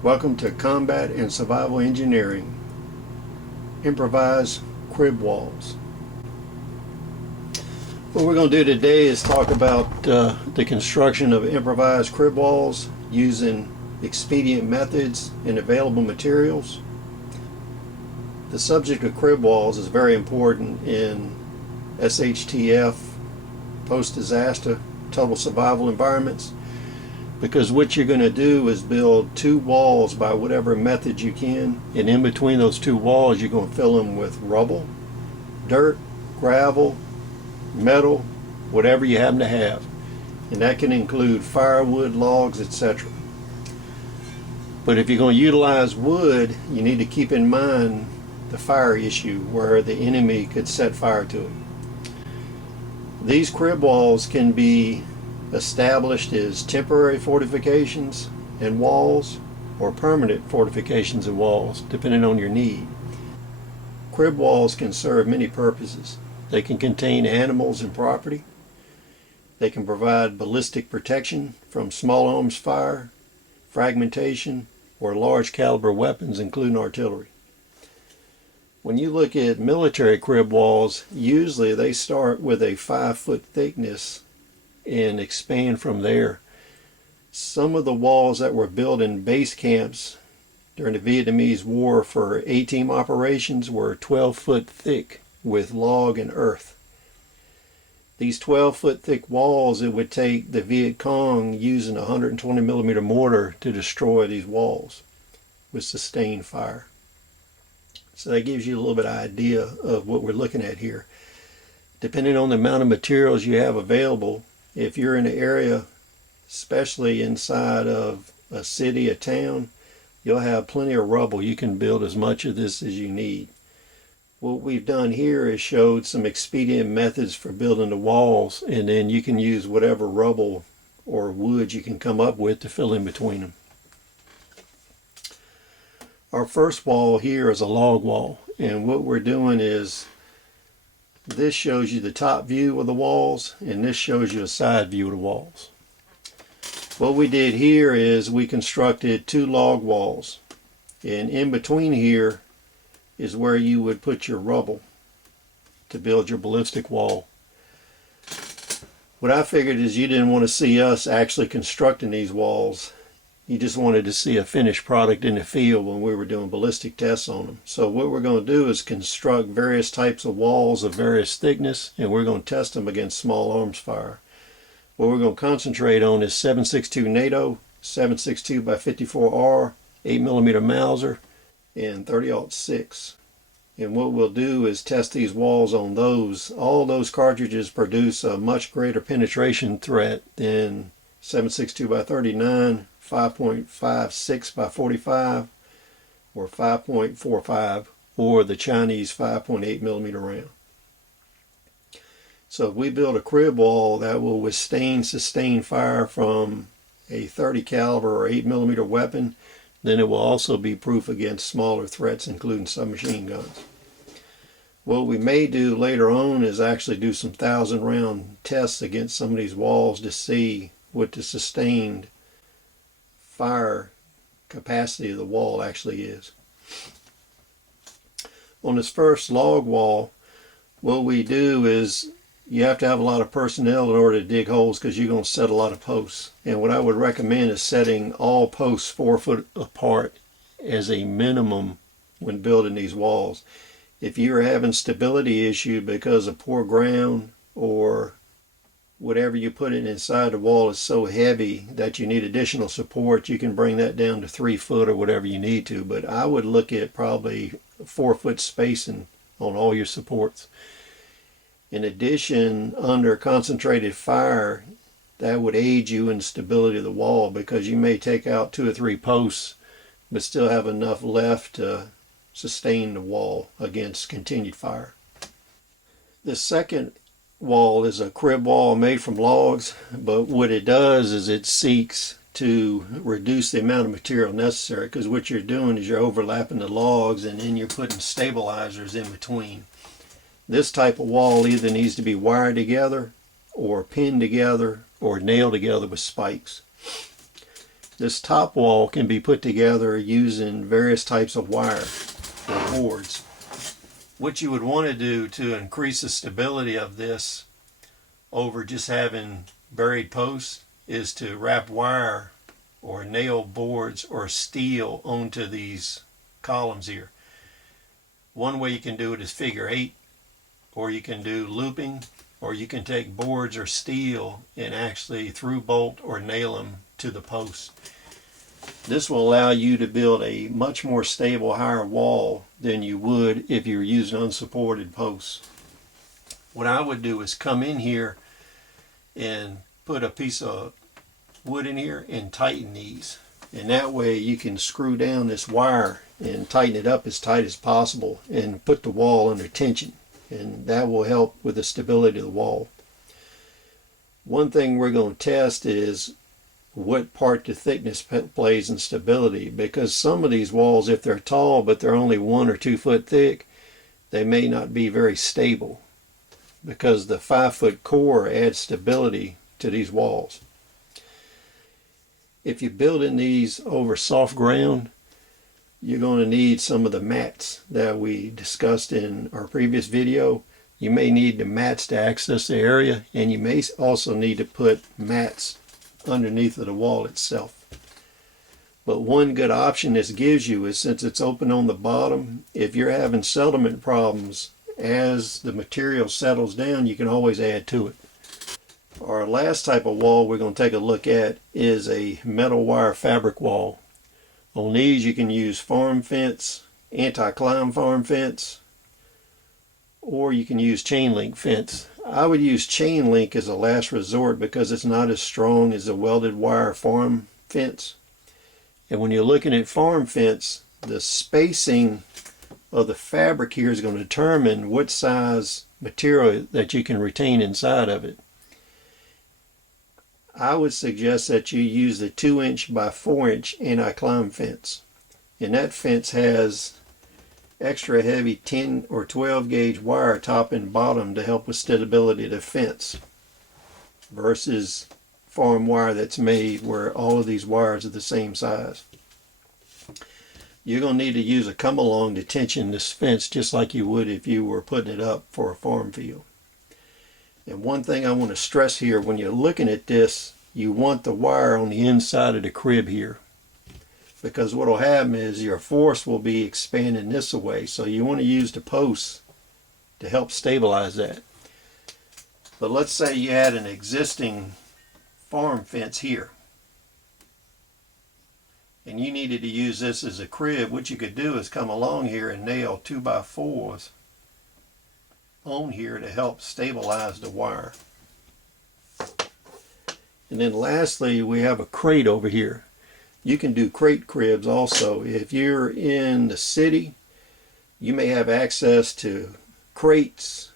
Welcome to Combat and Survival Engineering, Improvised crib walls. What we're going to do today is talk about the construction of improvised crib walls using expedient methods and available materials. The subject of crib walls is very important in SHTF, post-disaster, total survival environments, because what you're going to do is build two walls by whatever method you can, and in between those two walls you're going to fill them with rubble, dirt, gravel, metal, whatever you happen to have, and that can include firewood, logs, etc. But if you're going to utilize wood, you need to keep in mind the fire issue where the enemy could set fire to it. These crib walls can be established as temporary fortifications and walls or permanent fortifications and walls, depending on your need. Crib walls can serve many purposes. They can contain animals and property. They can provide ballistic protection from small arms fire, fragmentation, or large caliber weapons, including artillery. When you look at military crib walls, usually they start with a 5-foot thickness and expand from there. Some of the walls that were built in base camps during the Vietnamese War for A-team operations were 12-foot thick with log and earth. These 12-foot thick walls, it would take the Viet Cong using a 120 millimeter mortar to destroy these walls with sustained fire. So that gives you a little bit of idea of what we're looking at here. Depending on the amount of materials you have available, if you're in an area, especially inside of a city, a town, you'll have plenty of rubble. You can build as much of this as you need. What we've done here is showed some expedient methods for building the walls, and then you can use whatever rubble or wood you can come up with to fill in between them. Our first wall here is a log wall, and what we're doing is this shows you the top view of the walls, and this shows you a side view of the walls. What we did here is we constructed two log walls, and in between here is where you would put your rubble to build your ballistic wall. What I figured is you didn't want to see us actually constructing these walls. You just wanted to see a finished product in the field when we were doing ballistic tests on them. So what we're going to do is construct various types of walls of various thickness, and we're going to test them against small arms fire. What we're going to concentrate on is 7.62 NATO, 7.62 by 54R, 8 millimeter Mauser, and 30-06. And what we'll do is test these walls on those. All those cartridges produce a much greater penetration threat than 7.62 by 39, 5.56 by 45, or 5.45, or the Chinese 5.8 millimeter round. So if we build a crib wall that will withstand sustained fire from a 30 caliber or 8 millimeter weapon, then it will also be proof against smaller threats, including submachine guns. What we may do later on is actually do some 1,000 round tests against some of these walls to see what the sustained fire capacity of the wall actually is. On this first log wall, what we do is you have to have a lot of personnel in order to dig holes because you're going to set a lot of posts. And what I would recommend is setting all posts 4 foot apart as a minimum when building these walls. If you're having stability issue because of poor ground or whatever you put it inside the wall is so heavy that you need additional support, you can bring that down to 3 foot or whatever you need to. But I would look at probably 4 foot spacing on all your supports. In addition, under concentrated fire, that would aid you in stability of the wall because you may take out 2 or 3 posts but still have enough left to sustain the wall against continued fire. The second wall is a crib wall made from logs, but what it does is it seeks to reduce the amount of material necessary, because what you're doing is you're overlapping the logs and then you're putting stabilizers in between. This type of wall either needs to be wired together or pinned together or nailed together with spikes. This top wall can be put together using various types of wire or boards. What you would want to do to increase the stability of this over just having buried posts is to wrap wire or nail boards or steel onto these columns here. One way you can do it is figure 8, or you can do looping, or you can take boards or steel and actually through bolt or nail them to the post. This will allow you to build a much more stable, higher wall than you would if you were using unsupported posts. What I would do is come in here and put a piece of wood in here and tighten these. And that way you can screw down this wire and tighten it up as tight as possible and put the wall under tension. And that will help with the stability of the wall. One thing we're going to test is what part the thickness plays in stability, because some of these walls, if they're tall but they're only 1 or 2 foot thick, they may not be very stable, because the 5-foot core adds stability to these walls. If you're building these over soft ground, you're going to need some of the mats that we discussed in our previous video. You may need the mats to access the area, and you may also need to put mats underneath of the wall itself. But one good option this gives you is, since it's open on the bottom, if you're having settlement problems, as the material settles down, you can always add to it. Our last type of wall we're going to take a look at is a metal wire fabric wall. On these you can use farm fence, anti-climb farm fence, or you can use chain link fence. I would use chain link as a last resort because it's not as strong as a welded wire farm fence. And when you're looking at farm fence, the spacing of the fabric here is going to determine what size material that you can retain inside of it. I would suggest that you use the 2-inch by 4-inch anti-climb fence. And that fence has extra heavy 10 or 12 gauge wire top and bottom to help with stability of the fence, versus farm wire that's made where all of these wires are the same size. You're going to need to use a come along to tension this fence just like you would if you were putting it up for a farm field. And one thing I want to stress here, when you're looking at this, you want the wire on the inside of the crib here, because what will happen is your force will be expanding this way, so you want to use the posts to help stabilize that. But let's say you had an existing farm fence here and you needed to use this as a crib. What you could do is come along here and nail 2x4s on here to help stabilize the wire. And then lastly, we have a crate over here. You can do crate cribs also. If you're in the city, you may have access to crates,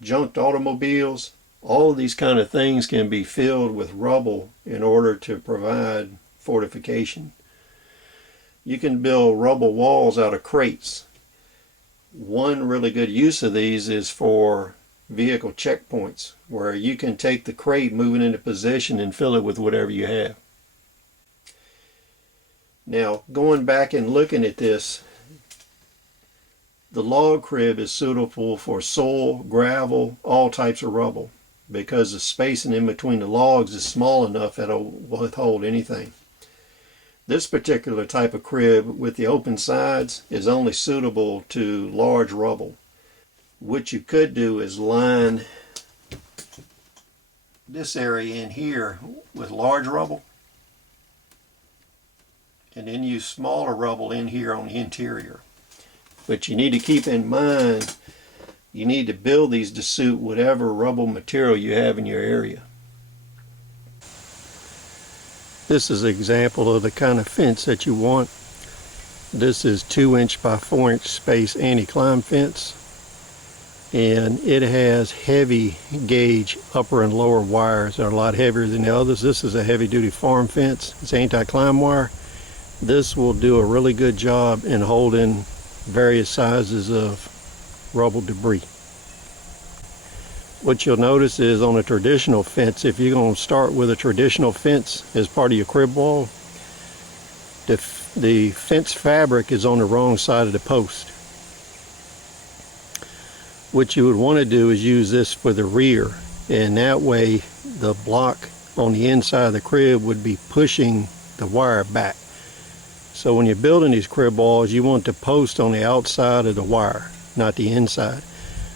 junked automobiles. All of these kind of things can be filled with rubble in order to provide fortification. You can build rubble walls out of crates. One really good use of these is for vehicle checkpoints, where you can take the crate, move it into position, and fill it with whatever you have. Now, going back and looking at this, the log crib is suitable for soil, gravel, all types of rubble, because the spacing in between the logs is small enough that it will withhold anything. This particular type of crib with the open sides is only suitable to large rubble. What you could do is line this area in here with large rubble, and then use smaller rubble in here on the interior. But you need to keep in mind, you need to build these to suit whatever rubble material you have in your area. This is an example of the kind of fence that you want. This is 2-inch by 4-inch space anti-climb fence, and it has heavy gauge upper and lower wires that are a lot heavier than the others. This is a heavy duty farm fence. It's anti-climb wire. This will do a really good job in holding various sizes of rubble debris. What you'll notice is on a traditional fence, if you're going to start with a traditional fence as part of your crib wall, the fence fabric is on the wrong side of the post. What you would want to do is use this for the rear, and that way the block on the inside of the crib would be pushing the wire back. So when you're building these crib walls, you want the post on the outside of the wire, not the inside.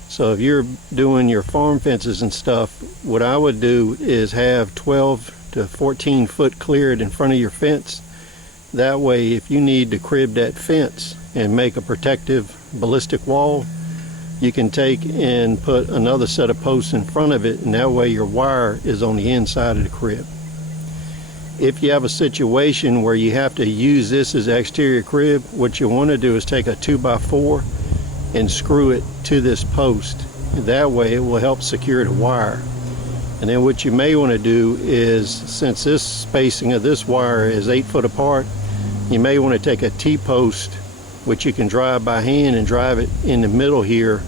So if you're doing your farm fences and stuff, what I would do is have 12 to 14 foot cleared in front of your fence. That way, if you need to crib that fence and make a protective ballistic wall, you can take and put another set of posts in front of it, and that way your wire is on the inside of the crib. If you have a situation where you have to use this as exterior crib, what you want to do is take a 2x4 and screw it to this post. That way it will help secure the wire. And then what you may want to do is, since this spacing of this wire is 8 foot apart, you may want to take a T-post, which you can drive by hand, and drive it in the middle here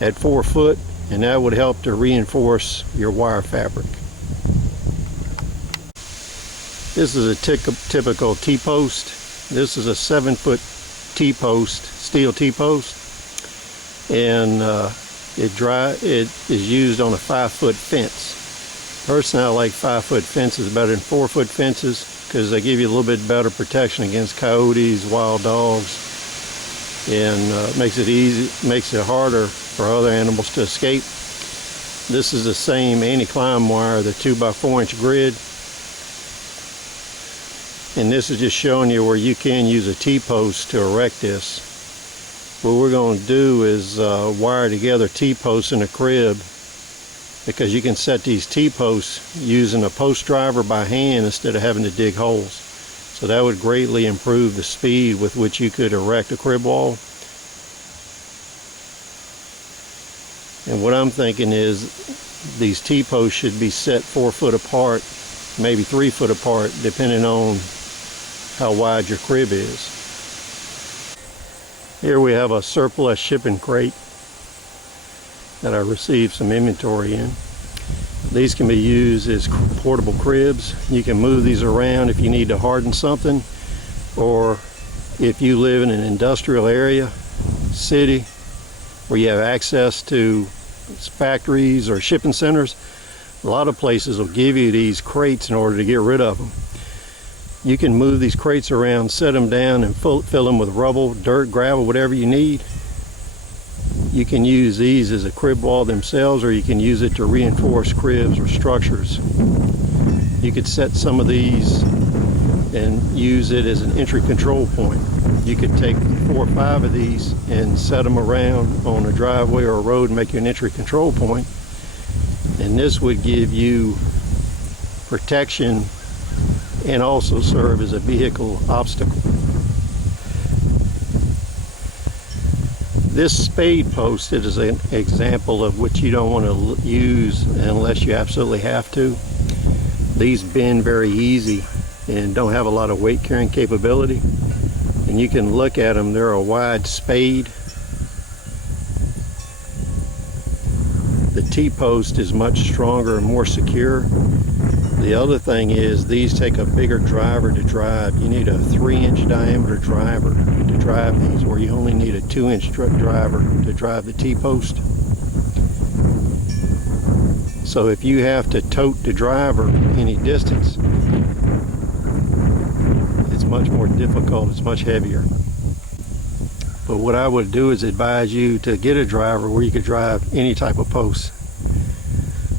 at 4 foot, and that would help to reinforce your wire fabric. This is a typical T-post. This is a 7 foot T-post, steel T-post, and it is used on a 5 foot fence. Personally, I like 5 foot fences better than 4 foot fences because they give you a little bit better protection against coyotes, wild dogs, and makes it harder for other animals to escape. This is the same anti-climb wire, the 2x4 inch grid. And this is just showing you where you can use a T-post to erect this. What we're going to do is wire together T-posts in a crib, because you can set these T-posts using a post driver by hand instead of having to dig holes. So that would greatly improve the speed with which you could erect a crib wall. And what I'm thinking is these T-posts should be set 4 foot apart, maybe 3 foot apart, depending on how wide your crib is. Here we have a surplus shipping crate that I received some inventory in. These can be used as portable cribs. You can move these around if you need to harden something, or if you live in an industrial area, city, where you have access to factories or shipping centers. A lot of places will give you these crates in order to get rid of them. You can move these crates around, set them down, and fill them with rubble, dirt, gravel, whatever you need. You can use these as a crib wall themselves, or you can use it to reinforce cribs or structures. You could set some of these and use it as an entry control point. You could take 4 or 5 of these and set them around on a driveway or a road and make you an entry control point. And this would give you protection and also serve as a vehicle obstacle. This spade post is an example of what you don't want to use unless you absolutely have to. These bend very easy and don't have a lot of weight carrying capability. And you can look at them, they're a wide spade. The T-post is much stronger and more secure. The other thing is these take a bigger driver to drive. You need a 3-inch diameter driver to drive these, where you only need a 2-inch driver to drive the T-post. So if you have to tote the driver any distance, it's much more difficult, it's much heavier. But what I would do is advise you to get a driver where you could drive any type of post.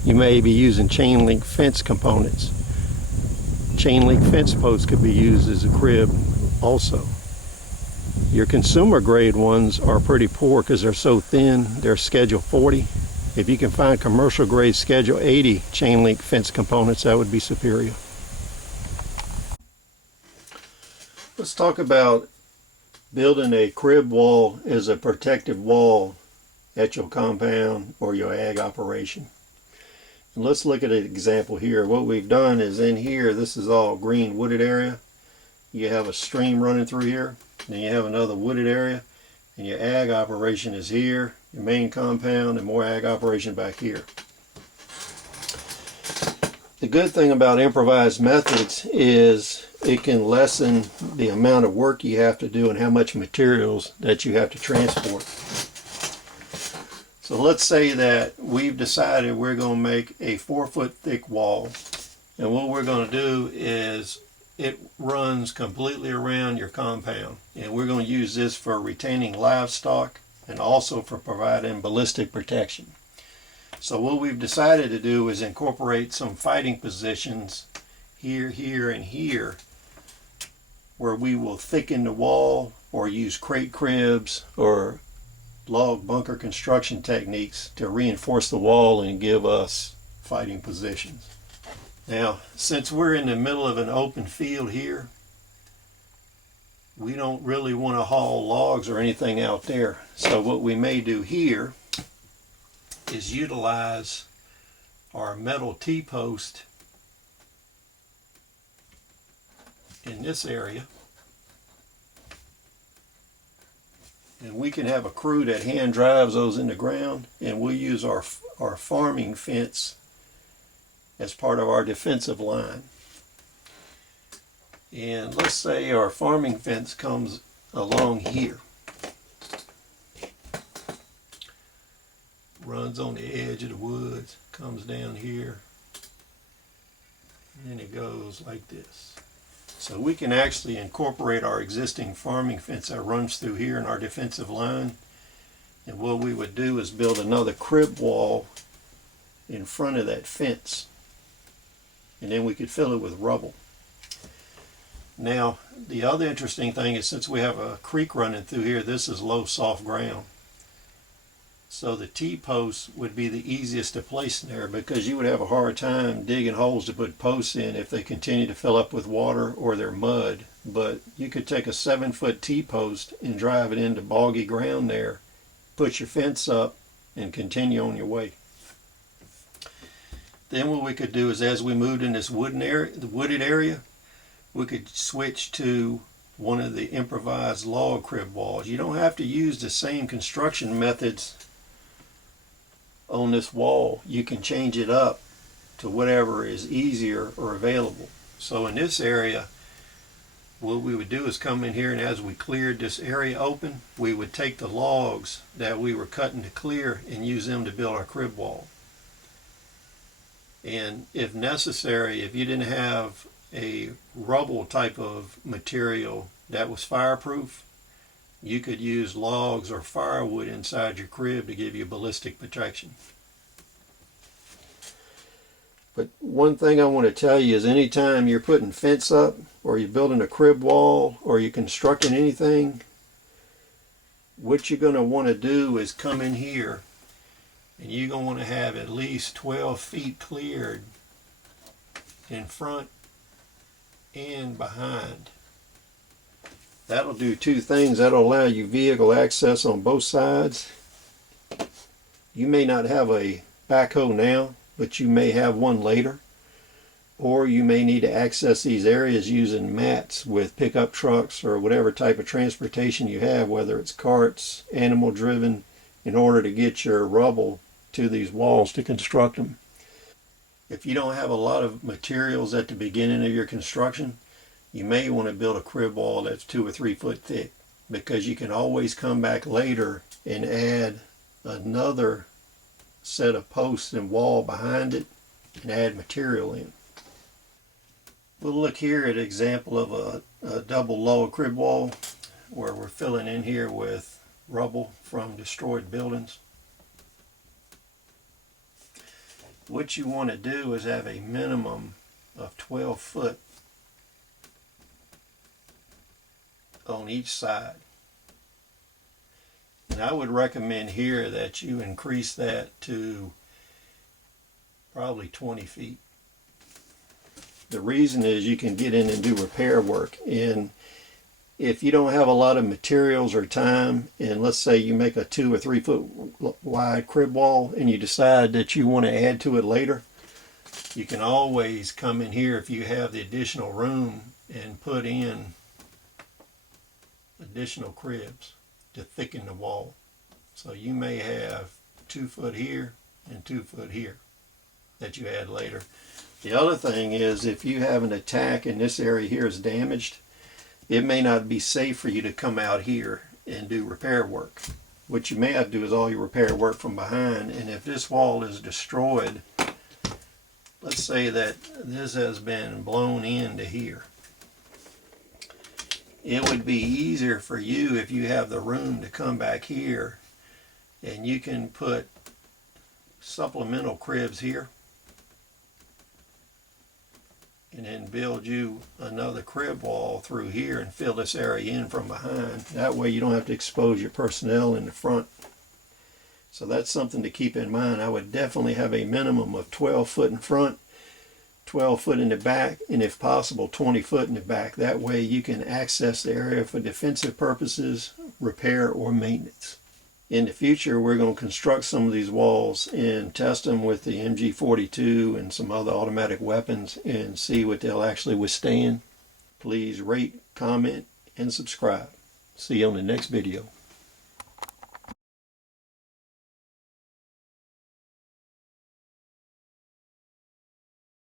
You may be using chain link fence components. Chain link fence posts could be used as a crib also. Your consumer grade ones are pretty poor because they're so thin. They're Schedule 40. If you can find commercial grade Schedule 80 chain link fence components, that would be superior. Let's talk about building a crib wall as a protective wall at your compound or your ag operation. And let's look at an example here. What we've done is in here, this is all green wooded area. You have a stream running through here, then you have another wooded area, and your ag operation is here, your main compound, and more ag operation back here. The good thing about improvised methods is it can lessen the amount of work you have to do and how much materials that you have to transport. So let's say that we've decided we're going to make a 4-foot thick wall, and what we're going to do is it runs completely around your compound, and we're going to use this for retaining livestock and also for providing ballistic protection. So what we've decided to do is incorporate some fighting positions here, here, and here, where we will thicken the wall or use crate cribs or log bunker construction techniques to reinforce the wall and give us fighting positions. Now, since we're in the middle of an open field here, we don't really want to haul logs or anything out there. So what we may do here is utilize our metal T-post in this area, and we can have a crew that hand drives those in the ground, and we'll use our farming fence as part of our defensive line. And let's say our farming fence comes along here, runs on the edge of the woods, comes down here, and then it goes like this. So we can actually incorporate our existing farming fence that runs through here in our defensive line, and what we would do is build another crib wall in front of that fence, and then we could fill it with rubble. Now, the other interesting thing is, since we have a creek running through here, this is low soft ground. So the T-posts would be the easiest to place in there, because you would have a hard time digging holes to put posts in if they continue to fill up with water or they're mud. But you could take a 7-foot T-post and drive it into boggy ground there, put your fence up, and continue on your way. Then what we could do is, as we moved in this wooded area, we could switch to one of the improvised log crib walls. You don't have to use the same construction methods on this wall. You can change it up to whatever is easier or available. So in this area, what we would do is come in here, and as we cleared this area open, we would take the logs that we were cutting to clear and use them to build our crib wall. And if necessary, if you didn't have a rubble type of material that was fireproof, you could use logs or firewood inside your crib to give you ballistic protection. But one thing I want to tell you is, anytime you're putting fence up, or you're building a crib wall, or you're constructing anything, what you're going to want to do is come in here, and you're going to want to have at least 12 feet cleared in front and behind. That'll do two things. That'll allow you vehicle access on both sides. You may not have a backhoe now, but you may have one later. Or you may need to access these areas using mats with pickup trucks or whatever type of transportation you have, whether it's carts, animal driven, in order to get your rubble to these walls to construct them. If you don't have a lot of materials at the beginning of your construction, you may want to build a crib wall that's 2 or 3 foot thick, because you can always come back later and add another set of posts and wall behind it and add material in. We'll look here at an example of a double log crib wall, where we're filling in here with rubble from destroyed buildings. What you want to do is have a minimum of 12 foot on each side. And I would recommend here that you increase that to probably 20 feet. The reason is, you can get in and do repair work, and if you don't have a lot of materials or time, and let's say you make a 2 or 3 foot wide crib wall and you decide that you want to add to it later, you can always come in here, if you have the additional room, and put in additional cribs to thicken the wall. So you may have 2 foot here and 2 foot here that you add later. The other thing is, if you have an attack and this area here is damaged, it may not be safe for you to come out here and do repair work. What you may have to do is all your repair work from behind, and if this wall is destroyed, let's say that this has been blown into here, it would be easier for you if you have the room to come back here and you can put supplemental cribs here and then build you another crib wall through here and fill this area in from behind. That way you don't have to expose your personnel in the front. So that's something to keep in mind. I would definitely have a minimum of 12 foot in front, 12 foot in the back, and if possible 20 foot in the back. That way you can access the area for defensive purposes, repair, or maintenance. In the future, we're going to construct some of these walls and test them with the MG42 and some other automatic weapons and see what they'll actually withstand. Please rate, comment, and subscribe. See you on the next video.